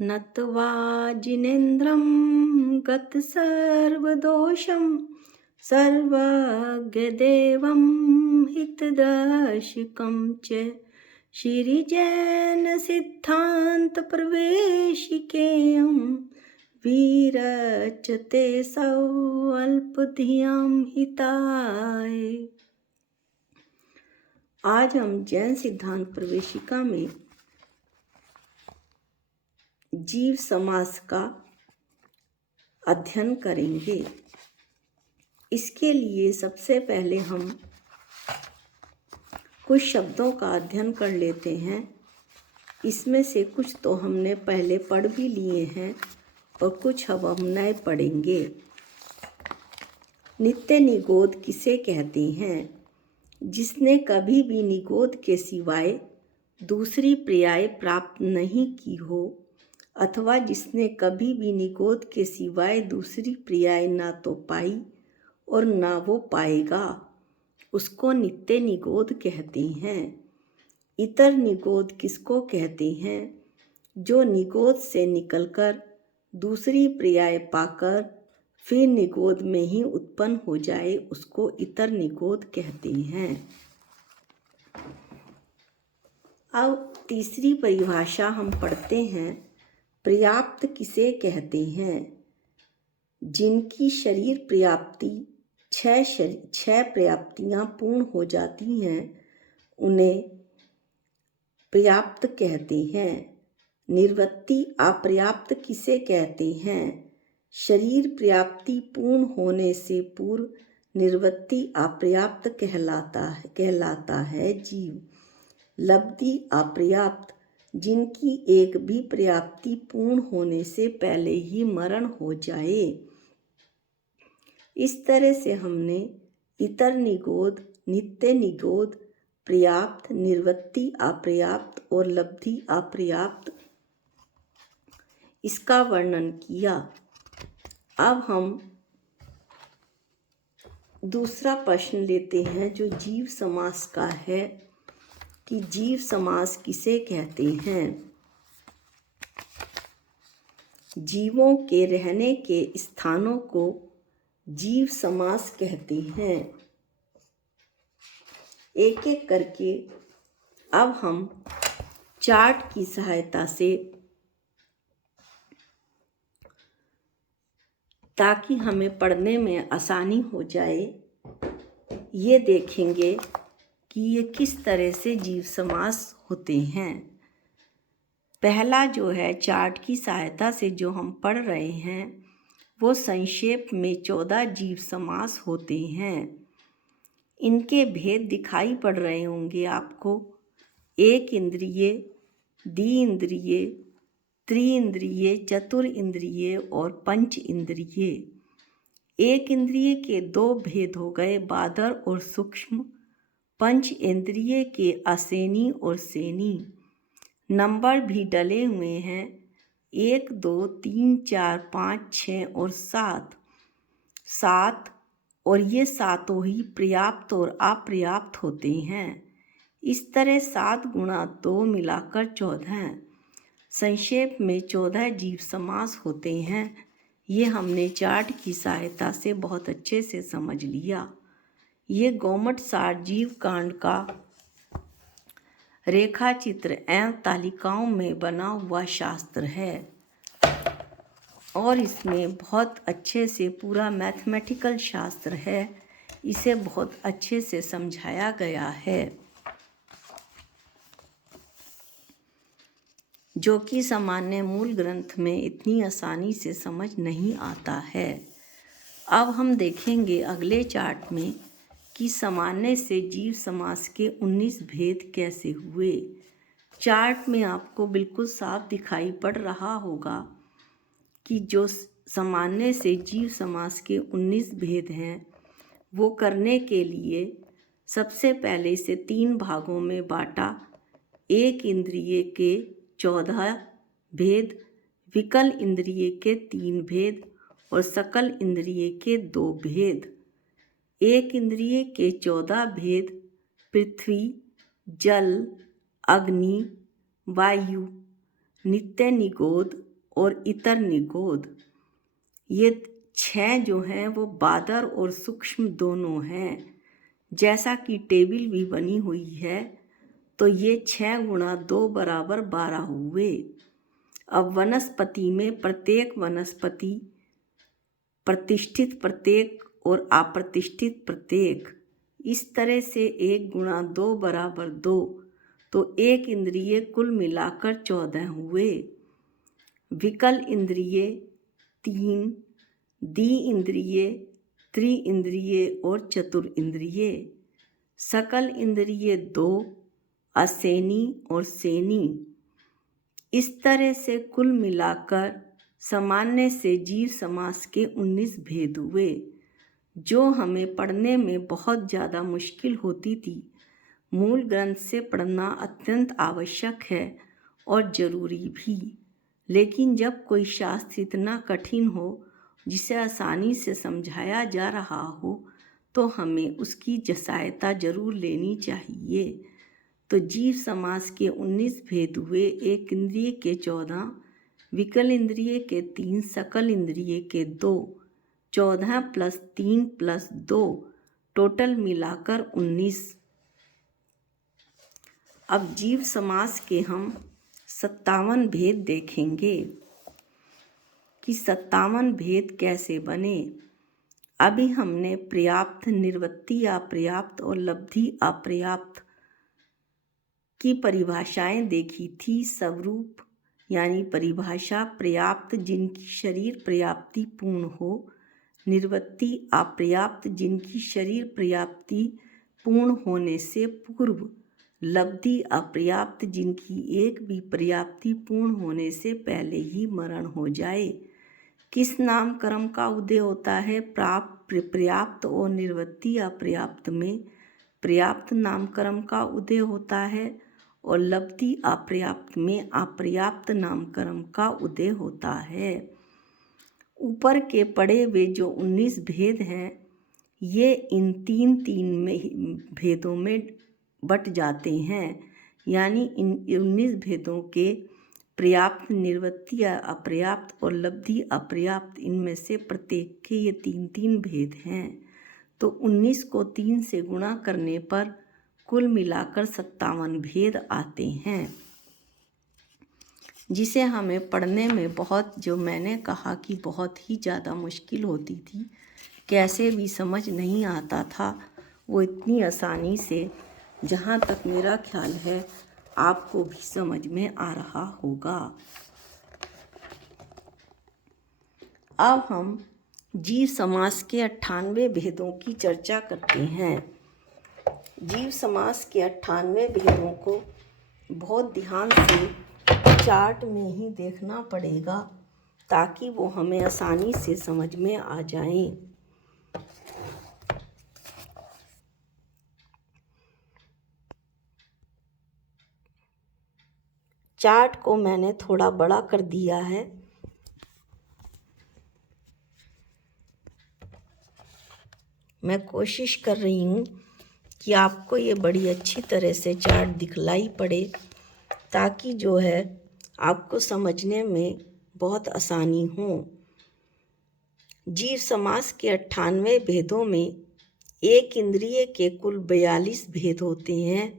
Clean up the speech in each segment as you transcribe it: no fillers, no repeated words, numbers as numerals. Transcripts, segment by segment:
नत्वा जिनेन्द्रं गतसर्वदोषं सर्वज्ञदेवं हितदर्शकं च श्रीजैनसिद्धान्तप्रवेशिकेयं विरचते स्वल्पधियां हिताय। आज हम जैन सिद्धांत प्रवेशिका में जीव समास का अध्ययन करेंगे। इसके लिए सबसे पहले हम कुछ शब्दों का अध्ययन कर लेते हैं। इसमें से कुछ तो हमने पहले पढ़ भी लिए हैं और कुछ अब हम नए पढ़ेंगे। नित्य निगोद किसे कहते हैं? जिसने कभी भी निगोद के सिवाय दूसरी पर्याय प्राप्त नहीं की हो, अथवा जिसने कभी भी निगोद के सिवाय दूसरी पर्याय ना तो पाई और ना वो पाएगा, उसको नित्य निगोद कहते हैं। इतर निगोद किसको कहते हैं? जो निगोद से निकलकर दूसरी पर्याय पाकर फिर निगोद में ही उत्पन्न हो जाए, उसको इतर निगोद कहते हैं। अब तीसरी परिभाषा हम पढ़ते हैं। पर्याप्त किसे कहते हैं? जिनकी शरीर पर्याप्ति छह पर्याप्तियां पूर्ण हो जाती हैं, उन्हें पर्याप्त कहते हैं। निर्वृत्ति अपर्याप्त किसे कहते हैं? शरीर पर्याप्ति पूर्ण होने से पूर्व निर्वृत्ति अपर्याप्त कहलाता है जीव। लब्धि अपर्याप्त, जिनकी एक भी पर्याप्ति पूर्ण होने से पहले ही मरण हो जाए। इस तरह से हमने इतर निगोद, नित्य निगोद, पर्याप्त, निर्वृत्ति अपर्याप्त और लब्धि अपर्याप्त इसका वर्णन किया। अब हम दूसरा प्रश्न लेते हैं जो जीव समास का है कि जीव समास किसे कहते हैं। जीवों के रहने के स्थानों को जीव समास कहते हैं। एक एक करके अब हम चार्ट की सहायता से, ताकि हमें पढ़ने में आसानी हो जाए, ये देखेंगे कि ये किस तरह से जीव समास होते हैं। पहला जो है, चार्ट की सहायता से जो हम पढ़ रहे हैं वो संक्षेप में 14 जीव समास होते हैं। इनके भेद दिखाई पड़ रहे होंगे आपको। एक इंद्रिय, द्वि इंद्रिय, त्रि-इंद्रिय, चतुर इंद्रिय और पंच इंद्रिय। एक इंद्रिय के दो भेद हो गए, बादर और सूक्ष्म। पंच इंद्रिय के असेनी और सेनी। नंबर भी डले हुए हैं, 1, 2, 3, 4, 5, 6 और 7 और ये सातों ही पर्याप्त और अपर्याप्त होते हैं। इस तरह 7 गुणा 2 मिलाकर 14। संक्षेप में 14 जीव समास होते हैं। ये हमने चार्ट की सहायता से बहुत अच्छे से समझ लिया। ये गौमट सार जीव कांड का रेखा चित्र एवं तालिकाओं में बना हुआ शास्त्र है और इसमें बहुत अच्छे से पूरा मैथमेटिकल शास्त्र है। इसे बहुत अच्छे से समझाया गया है, जो कि सामान्य मूल ग्रंथ में इतनी आसानी से समझ नहीं आता है। अब हम देखेंगे अगले चार्ट में कि सामान्य से जीव समास के 19 भेद कैसे हुए। चार्ट में आपको बिल्कुल साफ दिखाई पड़ रहा होगा कि जो सामान्य से जीव समास के 19 भेद हैं, वो करने के लिए सबसे पहले इसे 3 भागों में बांटा। एक इंद्रिय के 14 भेद, विकल इंद्रिय के 3 भेद और सकल इंद्रिय के 2 भेद। एक इंद्रिय के 14 भेद पृथ्वी, जल, अग्नि, वायु, नित्य निगोद और इतर निगोद, ये 6 जो हैं वो बादर और सूक्ष्म दोनों हैं। जैसा कि टेबल भी बनी हुई है तो ये 6 गुणा 2 बराबर 12 हुए। अब वनस्पति में प्रत्येक वनस्पति, प्रतिष्ठित प्रत्येक और अप्रतिष्ठित प्रत्येक, इस तरह से 1 गुणा 2 बराबर 2, तो एक इंद्रिय कुल मिलाकर 14 हुए। विकल इंद्रिय 3, दी इंद्रिय, त्रि इंद्रिय और चतुर इंद्रिय। सकल इंद्रिय 2, असेनी और सेनी। इस तरह से कुल मिलाकर सामान्य से जीव समास के 19 भेद हुए, जो हमें पढ़ने में बहुत ज़्यादा मुश्किल होती थी। मूल ग्रंथ से पढ़ना अत्यंत आवश्यक है और ज़रूरी भी, लेकिन जब कोई शास्त्र इतना कठिन हो जिसे आसानी से समझाया जा रहा हो तो हमें उसकी सहायता जरूर लेनी चाहिए। तो जीव समास के 19 भेद हुए। एक इंद्रिय के 14, विकल इंद्रिय के 3, सकल इंद्रिय के 2, 14 + 3 + 2, टोटल मिलाकर 19। अब जीव समास के हम 57 भेद देखेंगे कि 57 भेद कैसे बने। अभी हमने पर्याप्त, निर्वृत्ति अपर्याप्त और लब्धि अपर्याप्त की परिभाषाएं देखी थी। स्वरूप यानी परिभाषा पर्याप्त जिनकी शरीर पर्याप्ति पूर्ण हो, निर्वृत्ति अपर्याप्त जिनकी शरीर पर्याप्ति पूर्ण होने से पूर्व, लब्धि अपर्याप्त जिनकी एक भी पर्याप्ति पूर्ण होने से पहले ही मरण हो जाए। किस नाम कर्म का उदय होता है? पर्याप्त और निर्वृत्ति अपर्याप्त में पर्याप्त नाम कर्म का उदय होता है और लब्धि अपर्याप्त में अपर्याप्त नाम कर्म का उदय होता है। ऊपर के पढ़े हुए जो 19 भेद हैं, ये इन तीन भेदों में बट जाते हैं, यानी इन 19 भेदों के पर्याप्त, निर्वृत्ति अपर्याप्त और लब्धि अपर्याप्त, इनमें से प्रत्येक के ये 3 भेद हैं। तो 19 को 3 से गुणा करने पर कुल मिलाकर 57 भेद आते हैं, जिसे हमें पढ़ने में बहुत, जो मैंने कहा कि बहुत ही ज़्यादा मुश्किल होती थी, कैसे भी समझ नहीं आता था, वो इतनी आसानी से, जहाँ तक मेरा ख्याल है, आपको भी समझ में आ रहा होगा। अब हम जीव समास के 98 भेदों की चर्चा करते हैं। जीव समास के 98 भेदों को बहुत ध्यान से चार्ट में ही देखना पड़ेगा ताकि वो हमें आसानी से समझ में आ जाएं। चार्ट को मैंने थोड़ा बड़ा कर दिया है। मैं कोशिश कर रही हूँ कि आपको ये बड़ी अच्छी तरह से चार्ट दिखलाई पड़े, ताकि जो है आपको समझने में बहुत आसानी हो। जीव समास के 98 भेदों में एक इंद्रिय के कुल 42 भेद होते हैं,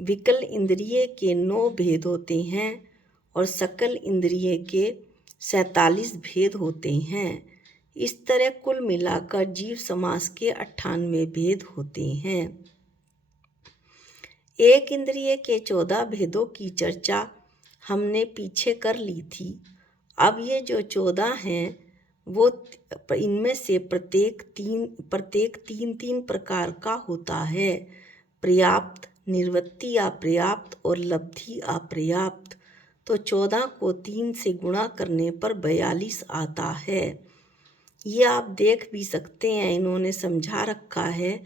विकल इंद्रिय के 9 भेद होते हैं और सकल इंद्रिय के 47 भेद होते हैं। इस तरह कुल मिलाकर जीव समास के 98 भेद होते हैं। एक इंद्रिय के 14 भेदों की चर्चा हमने पीछे कर ली थी। अब ये जो 14 हैं, वो इनमें से प्रत्येक तीन प्रकार का होता है। पर्याप्त, निर्वृत्ति अपर्याप्त और लब्धि अपर्याप्त। तो 14 को 3 से गुणा करने पर 42 आता है। ये आप देख भी सकते हैं, इन्होंने समझा रखा है।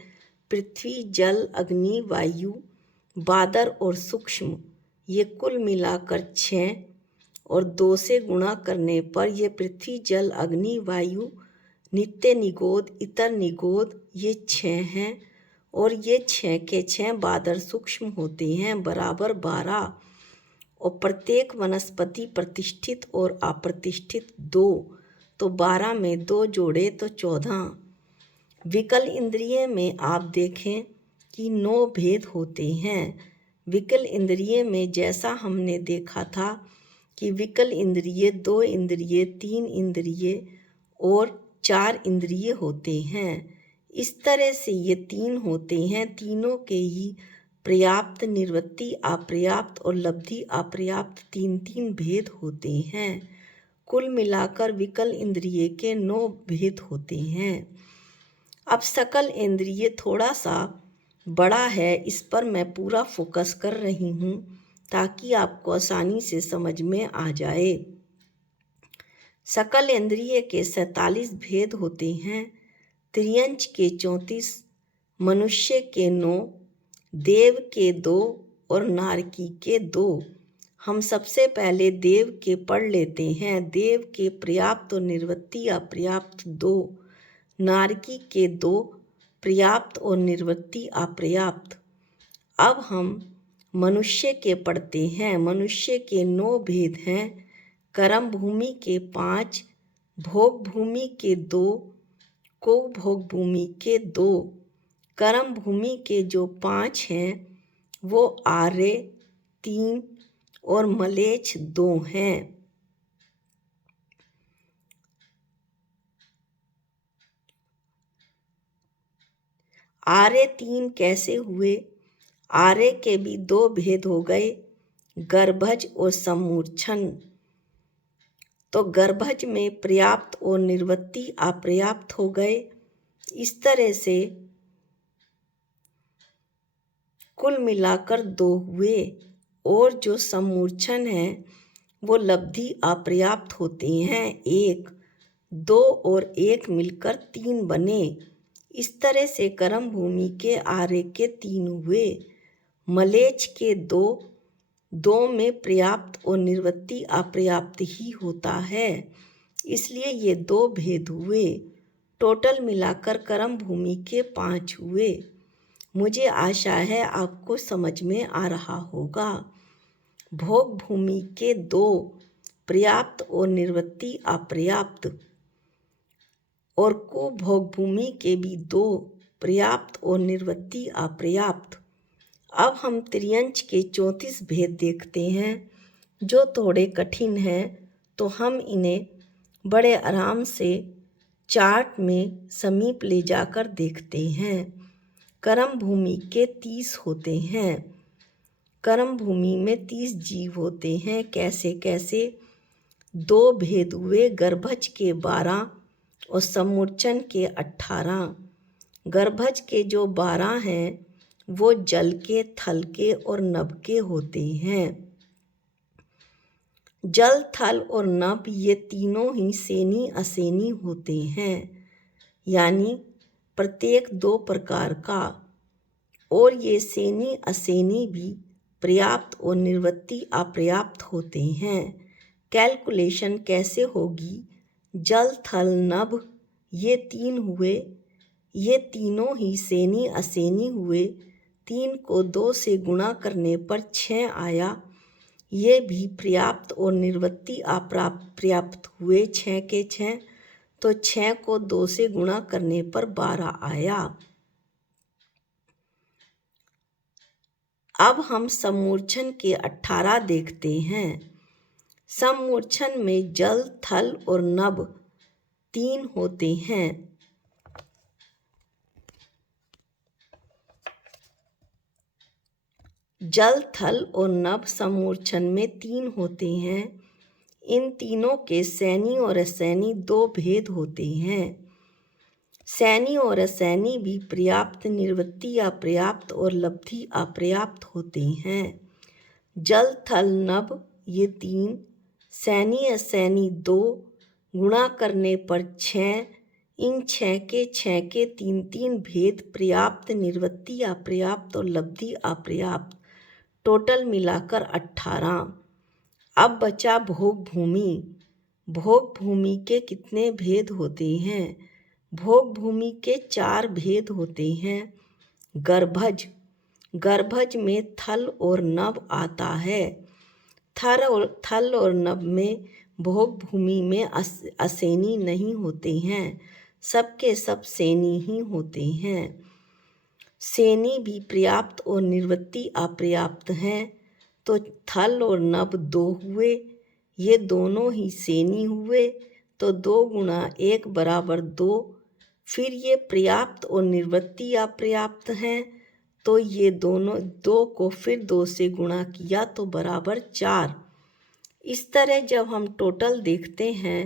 पृथ्वी, जल, अग्नि, वायु, बादर और सूक्ष्म, ये कुल मिलाकर 6 और 2 से गुणा करने पर ये पृथ्वी, जल, अग्नि, वायु, नित्य निगोद, इतर निगोद, ये 6 हैं और ये 6 के 6 बादर सूक्ष्म होते हैं, बराबर 12। और प्रत्येक वनस्पति प्रतिष्ठित और अप्रतिष्ठित 2, तो 12 में 2 जोड़े तो 14। विकल इंद्रिय में आप देखें कि 9 भेद होते हैं। विकल इंद्रिय में जैसा हमने देखा था कि विकल इंद्रिय 2 इंद्रिय, 3 इंद्रिय और 4 इंद्रिय होते हैं। इस तरह से ये 3 होते हैं। तीनों के ही पर्याप्त, निर्वृत्ति अपर्याप्त और लब्धि अपर्याप्त 3 भेद होते हैं। कुल मिलाकर विकल इंद्रिय के 9 भेद होते हैं। अब सकल इंद्रिय थोड़ा सा बड़ा है, इस पर मैं पूरा फोकस कर रही हूँ ताकि आपको आसानी से समझ में आ जाए। सकल इंद्रिय के 47 भेद होते हैं। त्रियंच के 34, मनुष्य के 9, देव के 2 और नारकी के 2। हम सबसे पहले देव के पढ़ लेते हैं। देव के पर्याप्त और निर्वृत्ति अपर्याप्त 2, नारकी के 2 पर्याप्त और निर्वृत्ति अपर्याप्त। अब हम मनुष्य के पढ़ते हैं। मनुष्य के 9 भेद हैं। कर्म भूमि के 5, भोग भूमि के 2, को भोग भूमि के 2। कर्म भूमि के जो 5 हैं वो आर्य 3 और मलेच्छ 2 हैं। आर्य 3 कैसे हुए? आर्य के भी 2 भेद हो गए, गर्भज और सम्मूर्छन। तो गर्भज में पर्याप्त और निर्वृत्ति अपर्याप्त हो गए। इस तरह से कुल मिलाकर 2 हुए। और जो सम्मूर्छन है वो लब्धि अपर्याप्त होते हैं 1, 2 और 1 मिलकर 3 बने। इस तरह से कर्म भूमि के आर्य के 3 हुए। मलेच्छ के 2 में पर्याप्त और निर्वृत्ति अपर्याप्त ही होता है, इसलिए ये 2 भेद हुए। टोटल मिलाकर कर्म भूमि के 5 हुए। मुझे आशा है आपको समझ में आ रहा होगा। भोग भूमि के 2 पर्याप्त और निर्वृत्ति अपर्याप्त, और कुभोग भूमि के भी 2 पर्याप्त और निर्वृत्ति अपर्याप्त। अब हम त्रियंच के 34 भेद देखते हैं जो थोड़े कठिन हैं, तो हम इन्हें बड़े आराम से चार्ट में समीप ले जाकर देखते हैं। कर्म भूमि के 30 होते हैं। कर्म भूमि में 30 जीव होते हैं। कैसे कैसे? 2 भेद हुए, गर्भज के 12 और सम्मूर्छन के 18। गर्भज के जो 12 हैं वो जल के, थल के और नभ के होते हैं। जल, थल और नभ ये तीनों ही सेनी असेनी होते हैं, यानी प्रत्येक 2 प्रकार का। और ये सेनी असेनी भी पर्याप्त और निर्वृत्ति अपर्याप्त होते हैं। कैलकुलेशन कैसे होगी? जल, थल, नभ ये 3 हुए। ये तीनों ही सेनी असेनी हुए। 3 को 2 से गुणा करने पर 6 आया। ये भी पर्याप्त और निर्वृत्ति अपर्याप्त हुए। 6 के 6, तो 6 को 2 से गुणा करने पर 12 आया। अब हम सम्मूर्छन के 18 देखते हैं। सम्मूर्छन में जल, थल और नभ 3 होते हैं। जल, थल और नभ सम्मूर्छन में 3 होते हैं। इन तीनों के सैनी और असैनी 2 भेद होते हैं। सैनी और असैनी भी पर्याप्त, निर्वृत्ति अपर्याप्त और लब्धि अपर्याप्त होते हैं। जल, थल, नभ ये 3, सैनी असैनी 2, गुणा करने पर 6। इन 6 के 3 भेद पर्याप्त, निर्वृत्ति अपर्याप्त और लब्धि अपर्याप्त, टोटल मिलाकर 18। अब बचा भोग भूमि। भोग भूमि के कितने भेद होते हैं? भोग भूमि के 4 भेद होते हैं। गर्भज, गर्भज में थल और नभ आता है। थल और नभ में भोग भूमि में असेनी नहीं होते हैं, सबके सब सेनी ही होते हैं। सेनी भी पर्याप्त और निर्वृत्ति अपर्याप्त हैं, तो थल और नभ 2 हुए, ये दोनों ही सेनी हुए, तो 2 गुणा 1 बराबर 2। फिर ये पर्याप्त और निर्वृत्ति अपर्याप्त हैं, तो ये दोनों 2 को फिर 2 से गुणा किया तो बराबर 4। इस तरह जब हम टोटल देखते हैं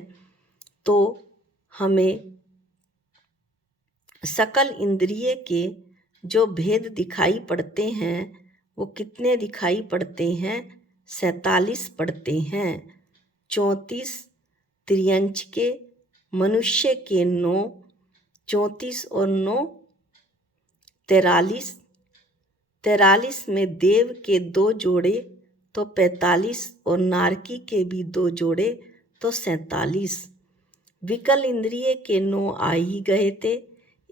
तो हमें सकल इंद्रिय के जो भेद दिखाई पड़ते हैं वो कितने दिखाई पड़ते हैं? 47 पड़ते हैं। 34 त्रियंच के, मनुष्य के 9, 34 और 9 43। 43 में देव के 2 जोड़े तो 45 और नारकी के भी 2 जोड़े तो 47। विकल इंद्रिय के 9 आ ही गए थे।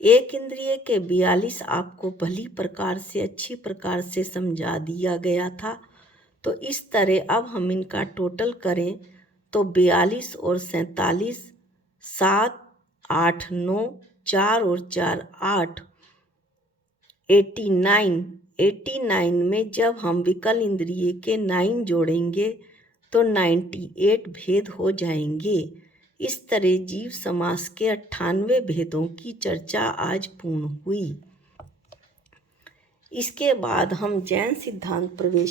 एक इंद्रिय के 42 आपको भली प्रकार से अच्छी प्रकार से समझा दिया गया था। तो इस तरह अब हम इनका टोटल करें तो 42 और 47, 7, 8, 9, 4 और 4 8, 89 में जब हम विकल इंद्रिय के 9 जोड़ेंगे तो 98 भेद हो जाएंगे। इस तरह जीव समास के 98 भेदों की चर्चा आज पूर्ण हुई। इसके बाद हम जैन सिद्धांत प्रवेश